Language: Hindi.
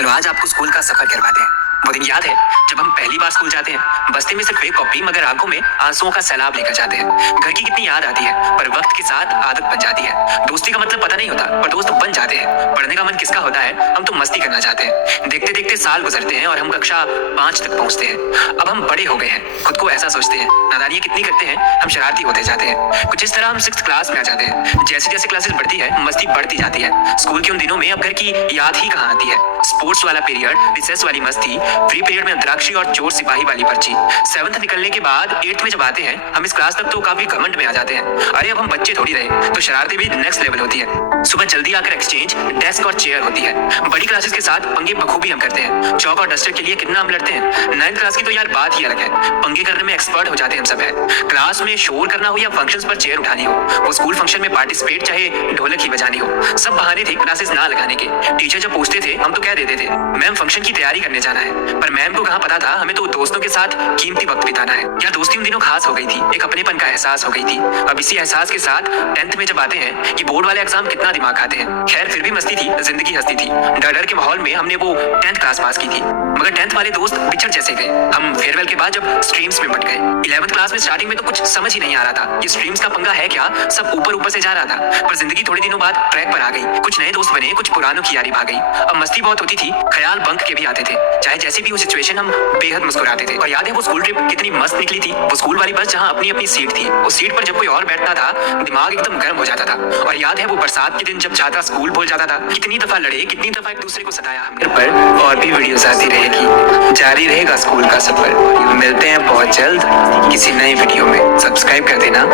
चलो आज आपको स्कूल का सफर करवाते हैं। वो दिन याद है जब हम पहली बार स्कूल जाते हैं, बस्ते में सिर्फ एक कॉपी मगर आंखों में आंसुओं का सैलाब लेकर जाते हैं। घर की कितनी याद आती है पर वक्त के साथ आदत बन जाती है। दोस्ती का मतलब पता नहीं होता पर दोस्त बन जाते हैं। पढ़ने का मन किसका होता है, हम तो मस्ती करना चाहते हैं। देखते देखते साल गुजरते हैं और हम कक्षा 5 तक पहुंचते हैं। अब हम बड़े हो गए हैं, खुद को ऐसा सोचते हैं। नादानियां कितनी करते हैं, हम शरारती होते जाते हैं। कुछ इस तरह हम 6th क्लास में आ जाते हैं। जैसे जैसे क्लासेस बढ़ती है मस्ती बढ़ती जाती है। स्कूल के उन दिनों में अब घर की याद ही कहाँ आती है। स्पोर्ट्स वाला पीरियड, रिसेस वाली मस्ती, फ्री पीरियड में अंतराक्षरी और चोर सिपाही वाली पर्ची। 7th निकलने के बाद 8th में जब आते हैं हम इस क्लास तक तो काफी घमंड में आ जाते हैं। अरे अब हम बच्चे थोड़ी रहे, तो शरारतें भी नेक्स्ट लेवल होती है। सुबह जल्दी आकर एक्सचेंज डेस्क और चेयर होती है। बड़ी क्लासेस के साथ पंगे बखूबी हम करते हैं। चौक और डस्टर के लिए कितना हम लड़ते हैं। 9th क्लास की तो यार बात ही अलग है। पंगे करने में एक्सपर्ट हो जाते हैं हम सब है। क्लास में शोर करना हो या फंक्शंस पर चेयर उठानी हो, वो स्कूल फंक्शन में पार्टिसिपेट चाहे ढोलक ही बजानी हो, सब बहाने थे क्लासेस ना लगाने के। टीचर जब पूछते थे हम तो कह देते थे मैम फंक्शन की तैयारी करने जाना है। पर मैम को कहाँ पता था हमें तो दोस्तों के साथ कीमती वक्त बिताना है। या दोस्ती उन दिनों खास हो गई थी, एक अपनेपन का एहसास हो गई थी। अब इसी एहसास के साथ 10th में जब आते हैं कि बोर्ड वाले एग्जाम कितना दिमाग खाते हैं। खैर फिर भी मस्ती थी, जिंदगी हंसती थी। डर डर के माहौल में हमने वो 10th क्लास पास की थी। मगर 10th वाले दोस्त बिछड़ जैसे गए। हम फेयरवेल के बाद जब स्ट्रीम्स में बट गए। 11th क्लास में स्टार्टिंग में तो कुछ समझ ही नहीं आ रहा था ये स्ट्रीम्स का पंगा है क्या, सब ऊपर ऊपर से जा रहा था। पर जिंदगी थोड़े दिनों बाद ट्रैक पर आ गई। कुछ नए दोस्त बने, कुछ पुरानों की यारी भाग गई। अब मस्ती बहुत होती थी, ख्याल बंक के भी आते थे। चाहे जैसी भी हो सिचुएशन हम बेहद मुस्कुराते थे। और याद है वो स्कूल ट्रिप कितनी मस्त निकली थी। वो स्कूल वाली बस जहाँ अपनी अपनी सीट थी, उस सीट पर जब कोई और बैठता था दिमाग एकदम गर्म हो जाता था। और याद है वो बरसात के दिन जब छाता स्कूल भूल जाता था, कितनी दफा लड़े, कितनी दफा एक दूसरे को सताया हमने। पर और भी वीडियोस आती रहेगी, जारी रहेगा स्कूल का सफर। मिलते हैं बहुत जल्द किसी नए वीडियो में। सब्सक्राइब कर देना।